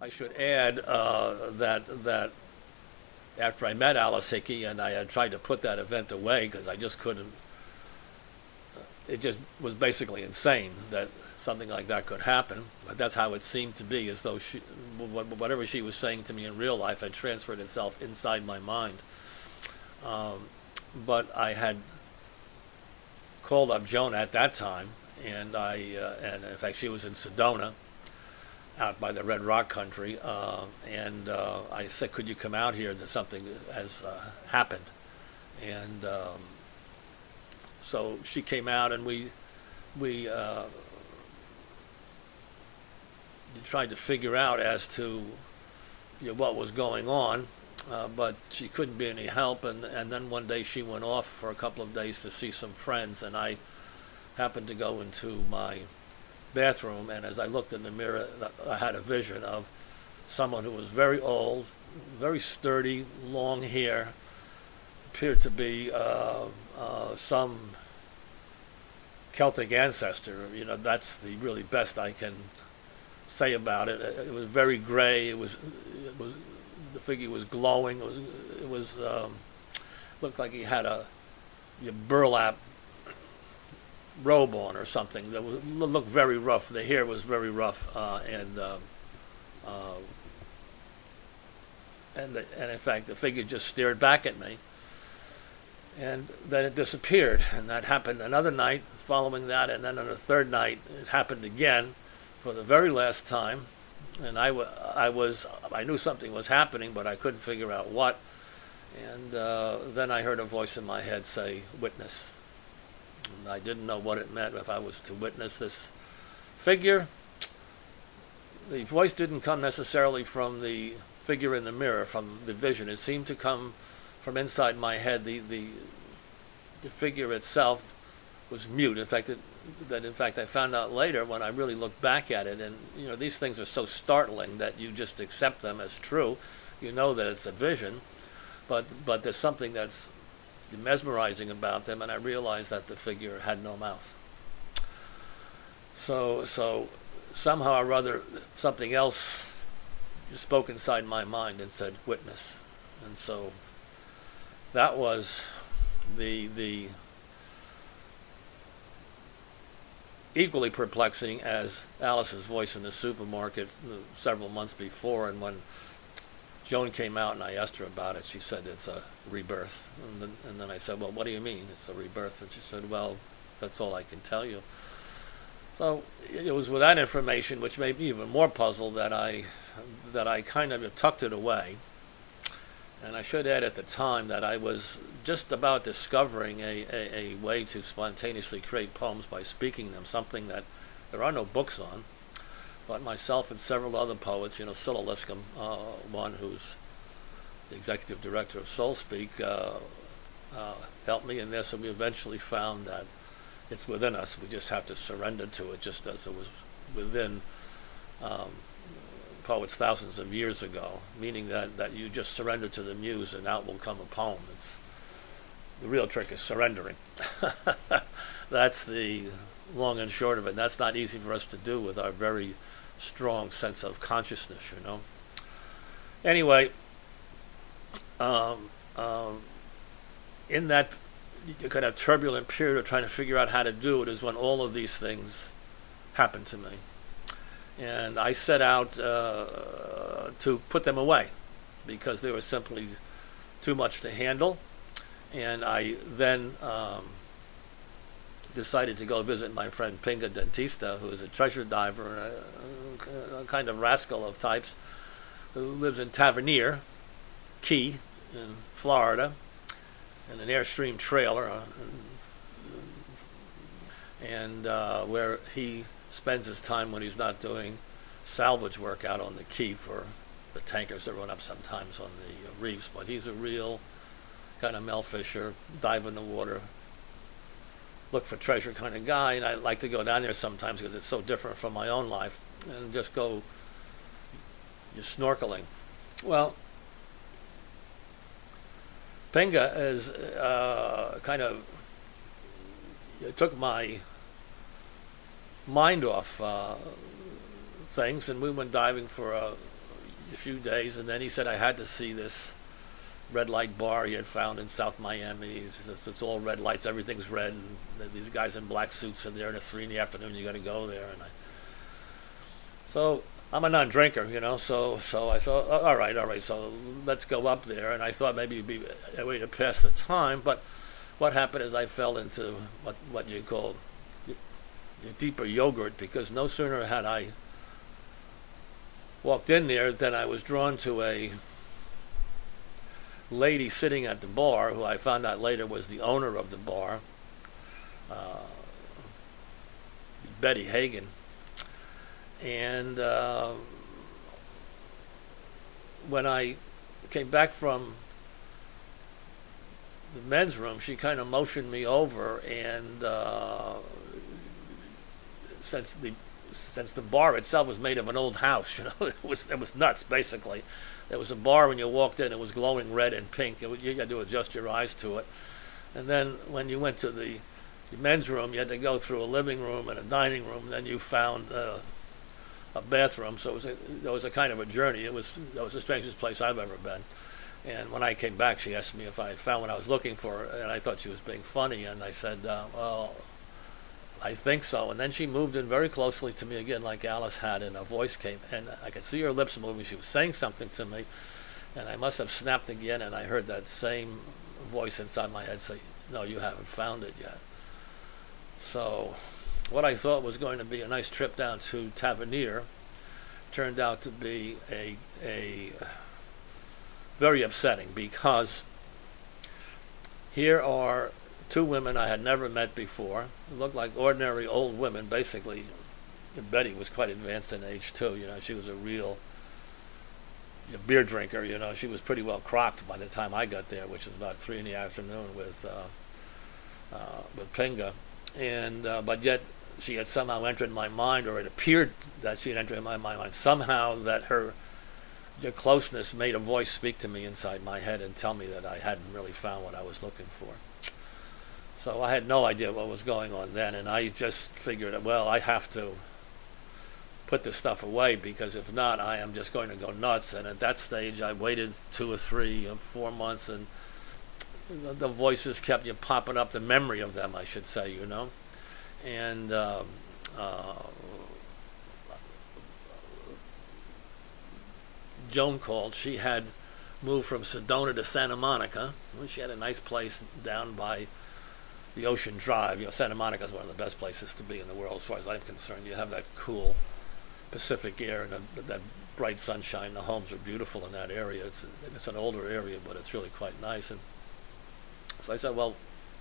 I should add that after I met Alice Hickey and I had tried to put that event away because I just couldn't. It just was basically insane that something like that could happen. But that's how it seemed to be, as though whatever she was saying to me in real life had transferred itself inside my mind. Um, but I had called up Joan at that time, and in fact she was in Sedona, out by the Red Rock country, and I said, "Could you come out here? That something has happened." And so she came out, and we tried to figure out as to what was going on, but she couldn't be any help. And then one day she went off for a couple of days to see some friends, and I happened to go into my bathroom, and as I looked in the mirror, I had a vision of someone who was very old, very sturdy, long hair, appeared to be some Celtic ancestor. That's the really best I can say about it. It was very gray. It was the figure was glowing. It was looked like he had a burlap robe on or something that looked very rough. The hair was very rough, uh, and in fact the figure just stared back at me, and then it disappeared. And that happened another night following that, and then on the third night it happened again for the very last time. And I knew something was happening, but I couldn't figure out what. And then I heard a voice in my head say, "Witness." And I didn't know what it meant, if I was to witness this figure. The voice didn't come necessarily from the figure in the mirror, from the vision. It seemed to come from inside my head. The figure itself was mute. In fact, I found out later when I really looked back at it. And these things are so startling that you just accept them as true. You know that it's a vision, but there's something that's mesmerizing about them, and I realized that the figure had no mouth. So somehow or other, something else spoke inside my mind and said, "Witness." And so that was the equally perplexing as Alice's voice in the supermarket several months before. And when Joan came out and I asked her about it, she said it's a rebirth. And then I said, "Well, what do you mean it's a rebirth?" And she said, "Well, that's all I can tell you." So it was with that information, which made me even more puzzled, that I kind of tucked it away. And I should add at the time that I was just about discovering a way to spontaneously create poems by speaking them, something that there are no books on. But myself and several other poets, Cilla Liscombe, one who's the executive director of Soul Speak, helped me in this, and we eventually found that it's within us. We just have to surrender to it, just as it was within poets thousands of years ago, meaning that you just surrender to the muse and out will come a poem. The real trick is surrendering. That's the long and short of it. And that's not easy for us to do with our very strong sense of consciousness, Anyway, in that kind of turbulent period of trying to figure out how to do it is when all of these things happened to me. And I set out to put them away because they were simply too much to handle. And I then decided to go visit my friend Pinga Dentista, who is a treasure diver and a kind of rascal of types, who lives in Tavernier Key in Florida, in an Airstream trailer, and where he spends his time when he's not doing salvage work out on the key for the tankers that run up sometimes on the reefs. But he's a real kind of Mel Fisher, dive in the water, look for treasure kind of guy. And I like to go down there sometimes because it's so different from my own life, and just go just snorkeling. Well, Pinga is kind of, it took my mind off things, and we went diving for a few days, and then he said I had to see this red light bar he had found in South Miami. He says it's all red lights, everything's red, and these guys in black suits are there, and at 3 in the afternoon you got to go there. And so I'm a non-drinker, you know, so I thought, all right, so let's go up there, and I thought maybe it'd be a way to pass the time, but what happened is I fell into what you call deeper yogurt, because no sooner had I walked in there than I was drawn to a lady sitting at the bar, who I found out later was the owner of the bar, Betty Hagen. And when I came back from the men's room, she kind of motioned me over, and since the bar itself was made of an old house, you know, it was nuts. Basically, there was a bar when you walked in; it was glowing red and pink. You had to adjust your eyes to it, and then when you went to the men's room, you had to go through a living room and a dining room, and then you found a bathroom. So there was a kind of a journey. That was the strangest place I've ever been. And when I came back, she asked me if I had found what I was looking for, and I thought she was being funny, and I said, well, I think so. And then she moved in very closely to me again, like Alice had, and a voice came, and I could see her lips moving. She was saying something to me, and I must have snapped again, and I heard that same voice inside my head say, no, you haven't found it yet. So what I thought was going to be a nice trip down to Tavernier turned out to be a very upsetting, because here are two women I had never met before. They looked like ordinary old women, basically. Betty was quite advanced in age too. You know, she was a real beer drinker. You know, she was pretty well crocked by the time I got there, which was about 3 in the afternoon with Pinga, and but yet she had somehow entered my mind, or it appeared that she had entered my mind somehow, that her closeness made a voice speak to me inside my head and tell me that I hadn't really found what I was looking for. So I had no idea what was going on then, and I just figured, well, I have to put this stuff away, because if not, I am just going to go nuts. And at that stage, I waited 2 or 3 or 4 months, and the voices kept popping up, the memory of them, I should say, you know. And Joan called. She had moved from Sedona to Santa Monica. She had a nice place down by the Ocean Drive. You know, Santa Monica is one of the best places to be in the world, as far as I'm concerned. You have that cool Pacific air and that bright sunshine. The homes are beautiful in that area. It's an older area, but it's really quite nice. And so I said, well,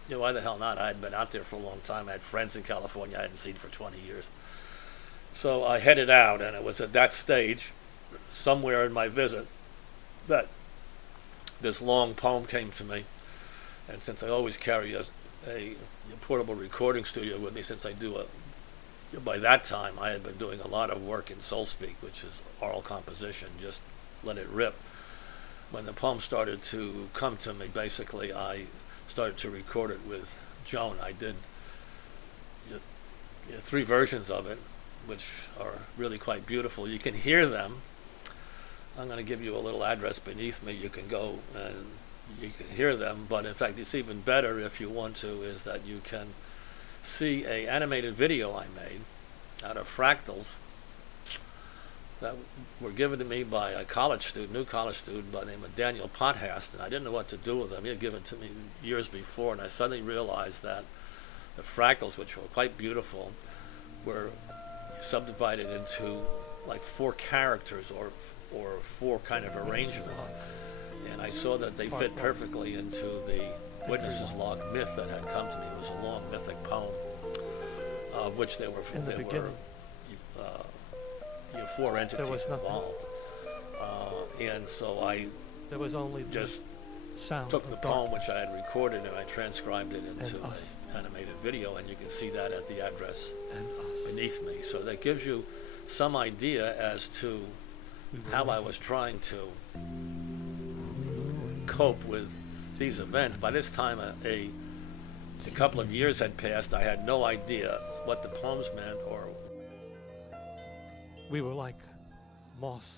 you know, why the hell not? I had been out there for a long time. I had friends in California I hadn't seen for 20 years. So I headed out, and it was at that stage, somewhere in my visit, that this long poem came to me. And since I always carry a portable recording studio with me, since I do by that time I had been doing a lot of work in soul speak, which is oral composition, just let it rip. When the poem started to come to me, basically I started to record it with Joan. I did 3 versions of it, which are really quite beautiful. You can hear them. I'm going to give you a little address beneath me. You can go and you can hear them, but in fact it's even better, if you want to, is that you can see a animated video I made out of fractals that were given to me by a new college student by the name of Daniel Pothast, and I didn't know what to do with them. He had given it to me years before, and I suddenly realized that the fractals, which were quite beautiful, were subdivided into like 4 characters or 4 kind of arrangements. And I saw that they fit perfectly into the Witness's Log myth that had come to me. It was a long mythic poem, of which there were 4 entities involved. And so there was only just took the poem which I had recorded, and I transcribed it into an animated video, and you can see that at the address beneath me. So that gives you some idea as to how I was trying to cope with these events. By this time, a couple of years had passed. I had no idea what the poems meant, or we were like moss